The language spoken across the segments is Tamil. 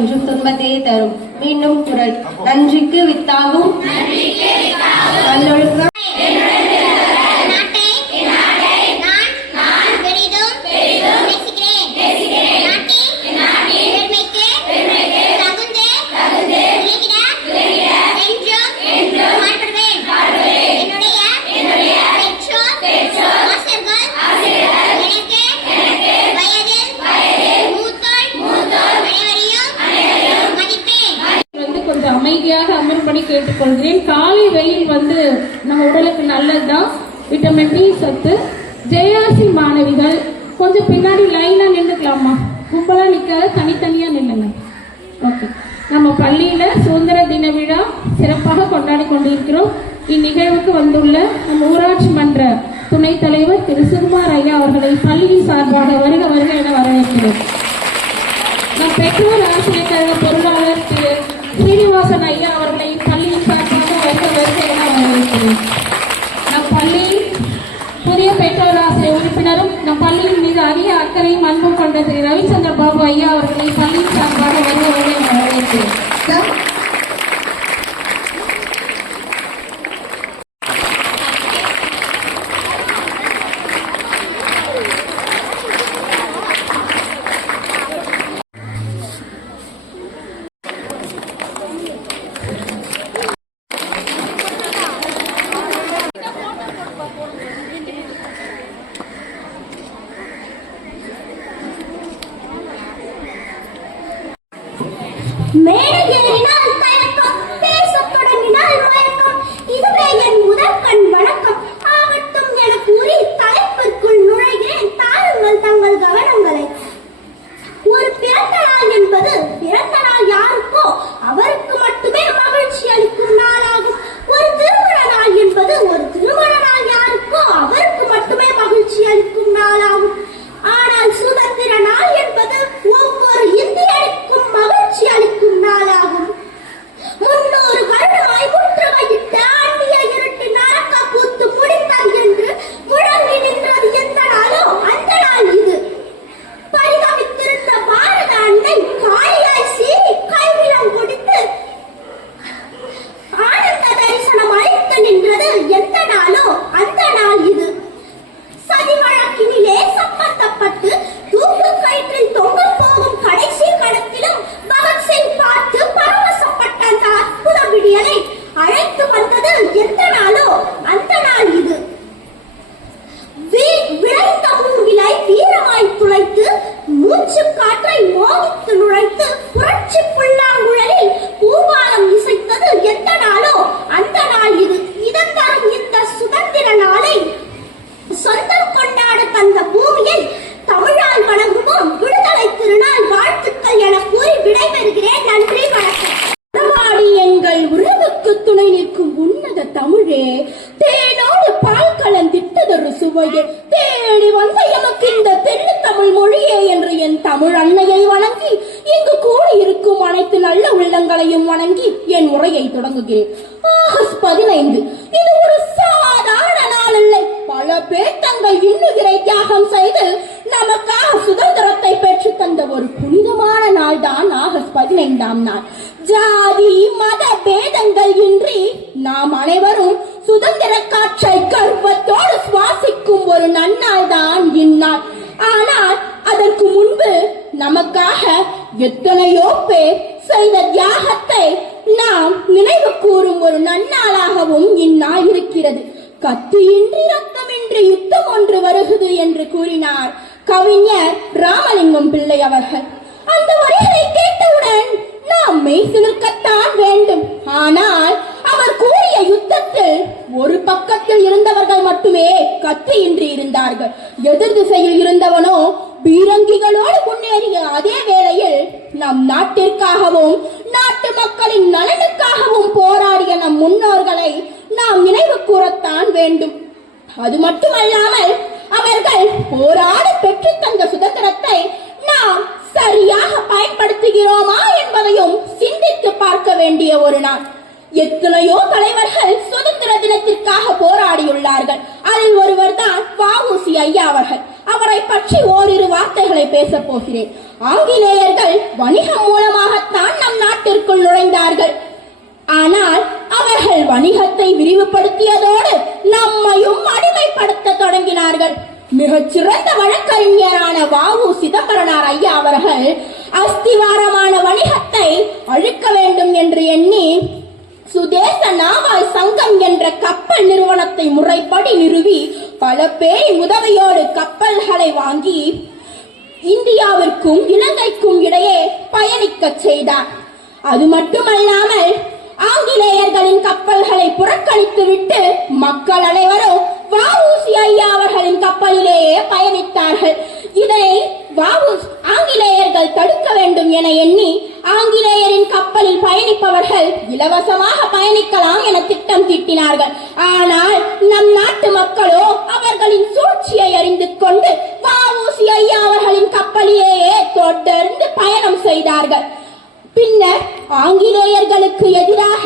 என்றும் துன்பத்தையே தரும். மீண்டும் குரல். நன்றிக்கு வித்தாகும். அமைதியாக பண்ணி கேட்டுக்கொள்கிறேன். காலை வெயில் வந்து நம்ம உடலுக்கு நல்லதுதான் விட்டமின் டி சத்து. ஜெயாசி மாணவிகள் கொஞ்சம் பின்னாடி லைனா நின்றுக்கலாமா? கும்பலா நிக்காத தனித்தனியா நில்லுங்க. ஓகே நம்ம பள்ளியில சுதந்திர தின விழா சிறப்பாக கொண்டாடி கொண்டிருக்கிறோம். இந்நிகழ்வுக்கு வந்துள்ள நம்ம ஊராட்சி மன்ற துணைத் தலைவர் திரு சுகுமார் ஐயா அவர்களை பள்ளியின் சார்பாக வருக வருக என வரவேற்கிறோம். நம் பெற்றோர் ஆசிரியர் கழக பொருளாளர் திரு ஸ்ரீனிவாசன் ஐயா நம் பள்ளியின் புதிய பெற்றோர் ஆசிரியர் உறுப்பினரும் நம் பள்ளியின் மீது அதிக அக்கறையும் அன்பும் கொண்ட திரு ரவிச்சந்திர பாபு ஐயா அவர்களை பள்ளியின் சார்பாக வருக அனைத்து நல்ல உள்ளங்களையும் வணங்கி என் உரையை தொடங்குகிறேன். ஆகஸ்ட் பதினைந்து. இது ஒரு சாதாரண நாள் இல்லை பல பேர் தங்கள் இன்னுயிரை தியாகம் செய்து நமக்காக சுதந்திரத்தை பெற்று தந்த ஒரு புனிதமான நாள் தான் ஆகஸ்ட் பதினைந்தாம் நாள். ஜாதி மத பேதங்கள் இன்றி நாம் அனைவரும் சுதந்திர காற்றை கர்வத்தோடு சுவாசிக்கும் ஒரு நன்னாள் தான் இந்நாள். ஆனால் அதற்கு முன்பு நமக்காக எத்தனையோ பேர் செய்த தியாகத்தை நாம் நினைவு கூறும் ஒரு நன்னாளாகவும் இந்நாள் இருக்கிறது கத்தியின்றி ரத்தமின்றி யுத்தம் ஒன்று வருகுது என்று கூறினார் கவிஞர் ராமலிங்கம் பிள்ளை அவர்கள். அந்த வரிகளை கேட்டவுடன் நாம் மெய் சிலிர்க்கத்தான் வேண்டும். ஆனால் அவர் கூறிய யுத்தத்தில் ஒரு பக்கத்தில் இருந்தவர்கள் மட்டுமே கத்தியின்றி இருந்தார்கள். எதிர் திசையில் இருந்தவனோ பீரங்கிகளோடு முன்னேறிய அதே வேளையில் நம் நாட்டிற்காகவும் நாட்டு மக்களின் நலனுக்காகவும் போராடிய நம் முன்னோர்களை நாம் நினைவு கூறத்தான் வேண்டும். அது மட்டுமல்லாமல் அவர்கள் போராடி பெற்றுத் தந்த சுதந்திரத்தை நாம் சரியாக பயன்படுத்துகிறோமா என்பதையும் சிந்தித்து பார்க்க வேண்டிய ஒரு நாள். எத்தனையோ தலைவர்கள் சுதந்திர தினத்திற்காக போராடியுள்ளார்கள். அதில் ஒருவர் தான் வஉசி ஐயா அவர்கள். அவரை பற்றி ஓரிரு வார்த்தைகளை பேசப் போகிறேன். அவர்கள் வணிகம் மூலமாகத்தான் நம் நாட்டிற்குள் நுழைந்தார்கள். ஆனால் அவர்கள் வணிகத்தை விரிவுபடுத்தியதோடு நம்மையும் அடிமைப்படுத்த தொடங்கினார்கள். மிகச்சிறந்த வழக்கறிஞரான வாவு சிதம்பரனார் ஐயா அவர்கள் அஸ்திவாரமான வணிகத்தை அழிக்க வேண்டும் என்று எண்ணி சுதேச நாவல் சங்கம் என்ற கப்பல் நிறுவனத்தை முறைப்படி நிறுவி பல பேரின் உதவியோடு கப்பல்களை வாங்கி இந்தியாவிற்கும் இலங்கை பயணிக்கச் செய்தார் அது மட்டுமல்லாமல் ஆங்கிலேயர்களின் கப்பல்களை புறக்கணித்துவிட்டு மக்கள் அனைவரும் வஉசி ஐயா அவர்களின் கப்பலிலேயே பயணித்தார்கள். இதை வஉ ஆங்கிலேயர்கள் தடுக்க வேண்டும் என எண்ணி ஆங்கிலேயரின் கப்பலில் பயணிப்பவர்கள் இலவசமாக பயணிக்கலாம் என திட்டம் தீட்டினார்கள். ஆனால் நம் நாட்டு மக்களோ அவர்களின் சூழ்ச்சியை அறிந்து கொண்டு வஉசி ஐயா அவர்களின் கப்பலிலேயே ஆங்கிலேயர்களுக்கு எதிராக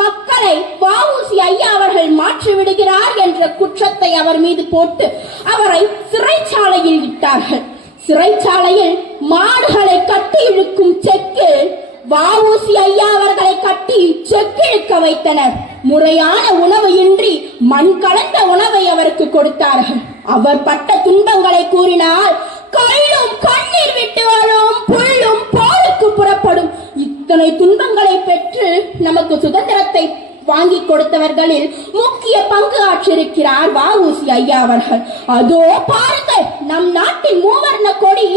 மக்களை வாவுசி ஐயா அவர்கள் மாற்றி விடுகிறார் என்ற குற்றத்தை அவர் மீது போட்டு அவரை சிறைச்சாலையில் விட்டார்கள். சிறைச்சாலையில் மாடுகளை கட்டி இழுக்கும் செக்கு வஉசி ஐயா அவர்களை கட்டி செக்கிழுக்க வைத்தனர். முறையான உணவு இன்றி மண் கலந்த உணவை அவருக்கு கொடுத்தார்கள். அவர் பட்ட துன்பங்களை கூறினால் கல்லும் கண்ணீர் இத்தனை துன்பங்களை பெற்று நமக்கு சுதந்திரத்தை வாங்கி கொடுத்தவர்களில் முக்கிய பங்கு ஆற்றிருக்கிறார் வஉசி ஐயா அவர்கள். அதோ பாருங்கள் நம் நாட்டின் மூவர்ண கொடி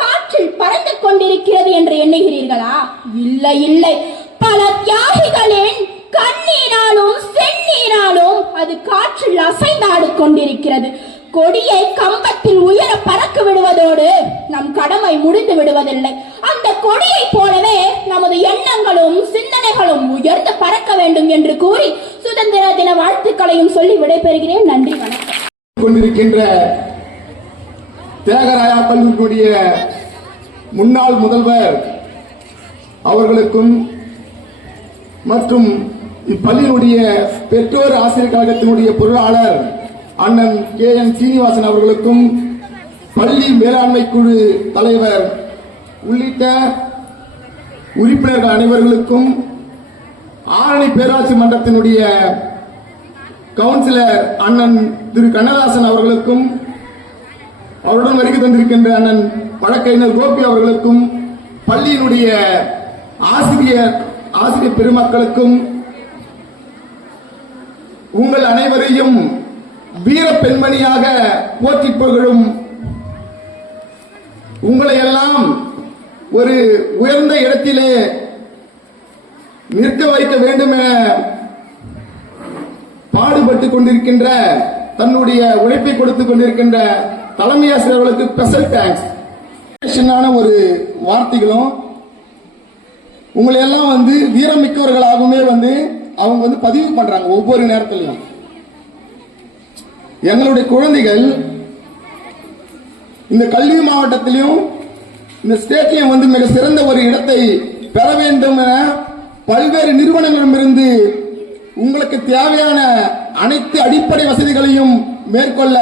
காற்றில் பறந்து கொண்டிருக்கிறது என்று எண்ணுகிறீர்களா? இல்லை இல்லை. பல தியாகிகளின் கண்ணீராலும் செந்நீராலும் அது காற்றில் அசைந்தாடு கொண்டிருக்கிறது. கொடியை கம்பத்தில் உயர பறக்க விடுவதோடு நம் கடமை முடிந்து விடுவதில்லை அந்த கொடியை போலவே நமது எண்ணங்களும் சிந்தனைகளும் உயர்ந்து பறக்க வேண்டும் என்று கூறி சுதந்திர தின வாழ்த்துக்களையும் சொல்லி விடைபெறுகிறேன். நன்றி வணக்கம். கொண்டிருக்கின்ற தியாகராயா கல்லூரியினுடைய முன்னாள் முதல்வர் அவர்களுக்கும் மற்றும் இப்பள்ளியினுடைய பெற்றோர் ஆசிரியர் கழகத்தினுடைய பொருளாளர் அண்ணன் கே என் சீனிவாசன் அவர்களுக்கும் பள்ளி மேலாண்மை குழு தலைவர் உள்ளிட்ட உறுப்பினர்கள் அனைவர்களுக்கும் ஆரணி பேராட்சி மன்றத்தினுடைய கவுன்சிலர் அண்ணன் திரு கண்ணதாசன் அவர்களுக்கும் அவருடன் வருகை தந்திருக்கின்ற அண்ணன் வழக்கறிஞர் கோபி அவர்களுக்கும் பள்ளியினுடைய ஆசிரியர் ஆசிரியர் பெருமக்களுக்கும் உங்கள் அனைவரையும் வீர பெண்மணியாக போற்றி புகழும் உங்களை எல்லாம் ஒரு உயர்ந்த இடத்திலே நிற்க வைக்க வேண்டும் என பாடுபட்டு கொண்டிருக்கின்ற தன்னுடைய உழைப்பை கொடுத்துக் கொண்டிருக்கின்ற தலைமை ஆசிரியர்களுக்கு ஸ்பெஷல் தேங்க்ஸ் ஒரு வார்த்தைகளும் உங்களை எல்லாம் வந்து வீரமிக்கவர்களாகவுமே வந்து அவங்க வந்து பதிவு பண்றாங்க ஒவ்வொரு நேரத்திலையும் எங்களுடைய குழந்தைகள் இந்த கல்வி மாவட்டத்திலையும் இந்த ஸ்டேட்லையும் வந்து மிக சிறந்த ஒரு இடத்தை பெற வேண்டும் என பல்வேறு நிறுவனங்களிடமிருந்து உங்களுக்கு தேவையான அனைத்து அடிப்படை வசதிகளையும் மேற்கொள்ள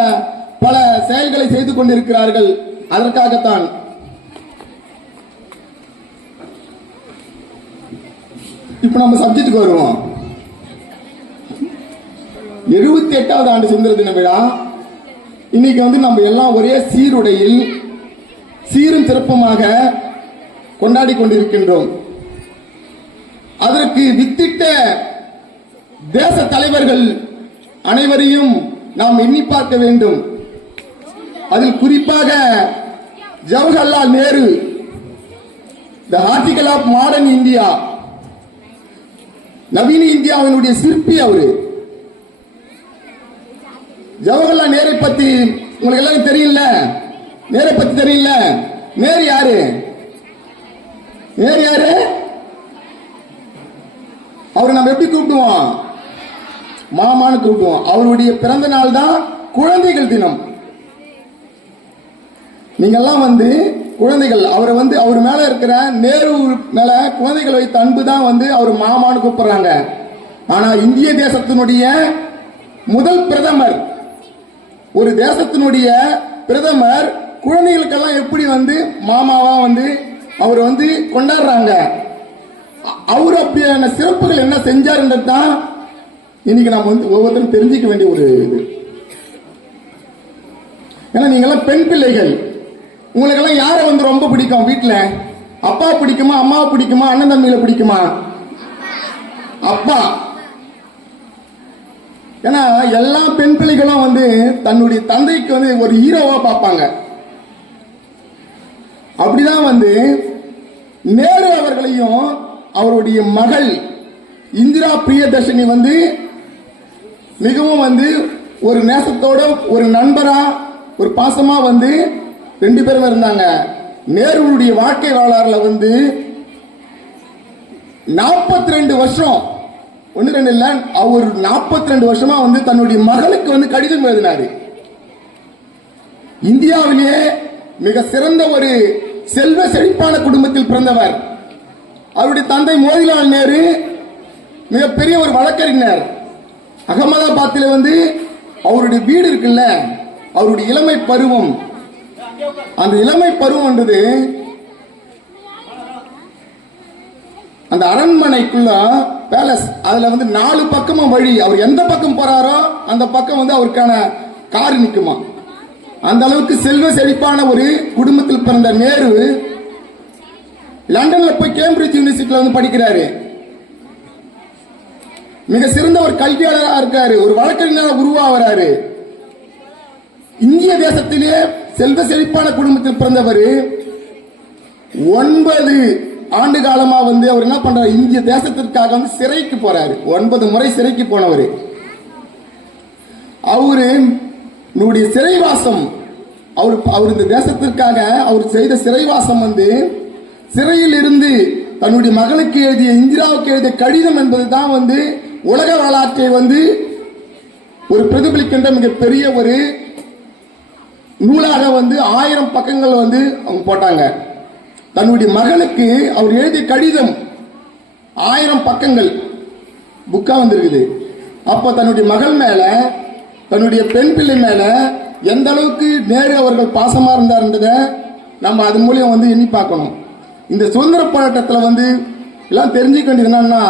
பல செயல்களை செய்து கொண்டிருக்கிறார்கள். அதற்காகத்தான் இப்ப நம்ம சப்ஜெக்டுக்கு வருவோம். எழுபத்தி எட்டாவது ஆண்டு சுதந்திர தின விழா. இன்னைக்கு வந்து நம்ம எல்லாம் ஒரே சீருடையில் சீரும் சிறப்புமாக கொண்டாடி கொண்டிருக்கின்றோம். அதற்கு வித்திட்ட தேச தலைவர்கள் அனைவரையும் நாம் எண்ணி பார்க்க வேண்டும். அதில் குறிப்பாக Jawaharlal Nehru the article of modern India நவீன இந்தியாவினுடைய சிற்பி அவரு. ஜவஹர்லால் நேரை பத்தி உங்களுக்கு எல்லாரும் தெரியல நேரை பத்தி தெரியல நேரு யாரு? நேரு யாரு? அவரை நம்ம எப்படி கூப்பிடுவோம்? மாமான்னு கூப்பிடுவோம். அவருடைய பிறந்த நாள் தான் குழந்தைகள் தினம். நீங்கெல்லாம் வந்து குழந்தைகள் அவரை வந்து அவர் மேல இருக்கிற நேரு மேல குழந்தைகள் வைத்த அன்பு தான் வந்து அவர் மாமான்னு கூப்பிடுறாங்க. ஆனா இந்திய தேசத்தினுடைய முதல் பிரதமர் ஒரு தேசத்தினுடைய பிரதமர் குழந்தைகளுக்கெல்லாம் எப்படி வந்து மாமாவா வந்து அவர் வந்து கொண்டாடுறாங்க? அவர் அப்படியான சிறப்புகள் என்ன செஞ்சாருன்றது தான் இன்னைக்கு நம்ம வந்து ஒவ்வொருத்தரும் தெரிஞ்சுக்க வேண்டிய ஒரு இது. ஏன்னா நீங்கெல்லாம் பெண் பிள்ளைகள். உங்களுக்கெல்லாம் யாரை வந்து ரொம்ப பிடிக்கும் வீட்டில் அப்பா பிடிக்குமா அம்மாவை பிடிக்குமா அண்ணன் தம்பியில் பிடிக்குமா? அப்பா. ஏன்னா எல்லா பெண் பிள்ளைகளும் வந்து தன்னுடைய தந்தைக்கு வந்து ஒரு ஹீரோவா பார்ப்பாங்க. அப்படிதான் வந்து நேரு அவர்களையும் அவருடைய மகள் இந்திரா பிரியதர்ஷினி வந்து மிகவும் வந்து ஒரு நேசத்தோட ஒரு நண்பரா ஒரு பாசமா வந்து ரெண்டு பேரும் இருந்தாங்க. நேருடைய வாழ்க்கை வரலாறுல வந்து நாற்பத்தி ரெண்டு வருஷம் ஒன்னு ரெண்டு இல்ல அவர் நாற்பத்தி ரெண்டு வருஷமா வந்து தன்னுடைய மகளுக்கு வந்து கடிதம் எழுதினாரு. இந்தியாவிலேயே மிக சிறந்த ஒரு செல்வ செழிப்பான குடும்பத்தில் பிறந்தவர். அவருடைய தந்தை மோதிலால் நேரு மிகப்பெரிய ஒரு வழக்கறிஞர். அகமதாபாத்தில் வந்து அவருடைய வீடு இருக்குல்ல அவருடைய இளமை பருவம். அந்த இளமை பருவம்ன்றது அந்த அரண்மனைக்குள்ள பேலஸ் அதுல வந்து நாலு பக்கமும் வழி. அவர் எந்த பக்கம் போறாரோ அந்த பக்கம் வந்து அவருக்கான கார் நிற்குமா அந்த அளவுக்கு செல்வ செழிப்பான ஒரு குடும்பத்தில் பிறந்த நேரு லண்டன்ல போய் கேம்பிரிட்ஜ் யூனிவர்சிட்டியில வந்து படிக்கிறாரு. மிக சிறந்த ஒரு கல்வியாளராக இருக்காரு. ஒரு வழக்கறிஞராக உருவாகிறாரு. இந்திய தேசத்திலே செல்வ செழிப்பான குடும்பத்தில் பிறந்தவர். ஒன்பது ஆண்டு காலமா வந்து அவர் என்ன பண்றாரு? இந்திய தேசத்திற்காக வந்து சிறைக்கு போறாரு. ஒன்பது முறை சிறைக்கு போனவர். அவரு என்னுடைய சிறைவாசம். அவர் அவர் இந்த தேசத்திற்காக அவர் செய்த சிறைவாசம் வந்து சிறையில் இருந்து தன்னுடைய மகளுக்கு எழுதிய இந்திராவுக்கு எழுதிய கடிதம் என்பது தான் வந்து உலக வரலாற்றை வந்து ஒரு பிரதிபலிக்கின்ற மிகப்பெரிய ஒரு நூலாக வந்து ஆயிரம் பக்கங்கள் வந்து அவங்க போட்டாங்க. தன்னுடைய மகளுக்கு அவர் எழுதிய கடிதம் ஆயிரம் பக்கங்கள் புக்கா வந்திருக்குது. அப்ப தன்னுடைய மகள் மேல தன்னுடைய பெண் பிள்ளை மேல எந்த அளவுக்கு நேரு அவர்கள் பாசமா இருந்தார்ன்றத நம்ம அது மூலியம் வந்து எண்ணி பார்க்கணும். இந்த சுதந்திர போராட்டத்தில் வந்து எல்லாம் தெரிஞ்சுக்க வேண்டியது என்னன்னா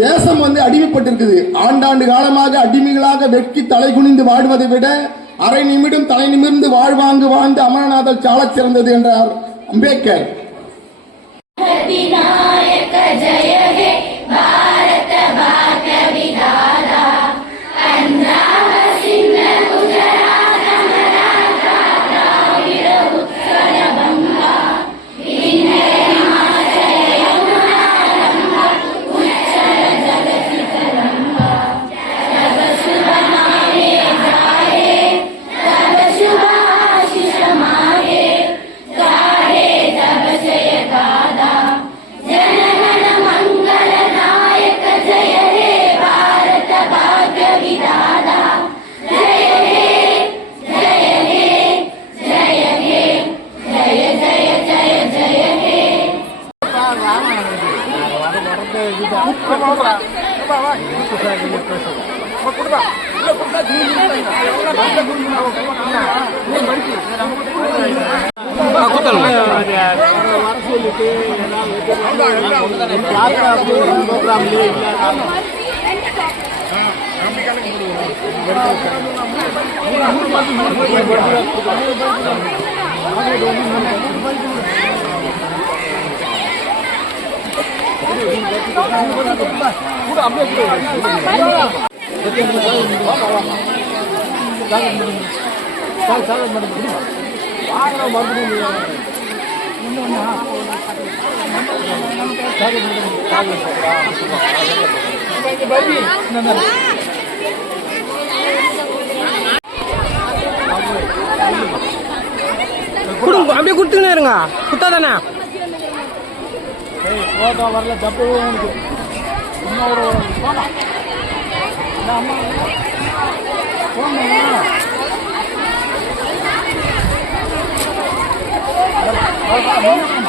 தேசம் வந்து அடிமைப்பட்டிருக்குது. ஆண்டாண்டு காலமாக அடிமைகளாக வெட்கி தலை குனிந்து வாழ்வதை விட அரை நிமிடம் தலை நிமிர்ந்து வாழ்வாங்கு வாழ்ந்து அமரநாதல் சால சிறந்தது என்றார் அம்பேத்கர். பாட்டு ப்ரோக்ராம்லேயே மறுபடியும் கொடுங்க அப்படியே கொடுத்துக்கினே இருங்க. குட்டா தானே வரல தப்பு இன்னொரு அம்மா இந்த அம்மா போமா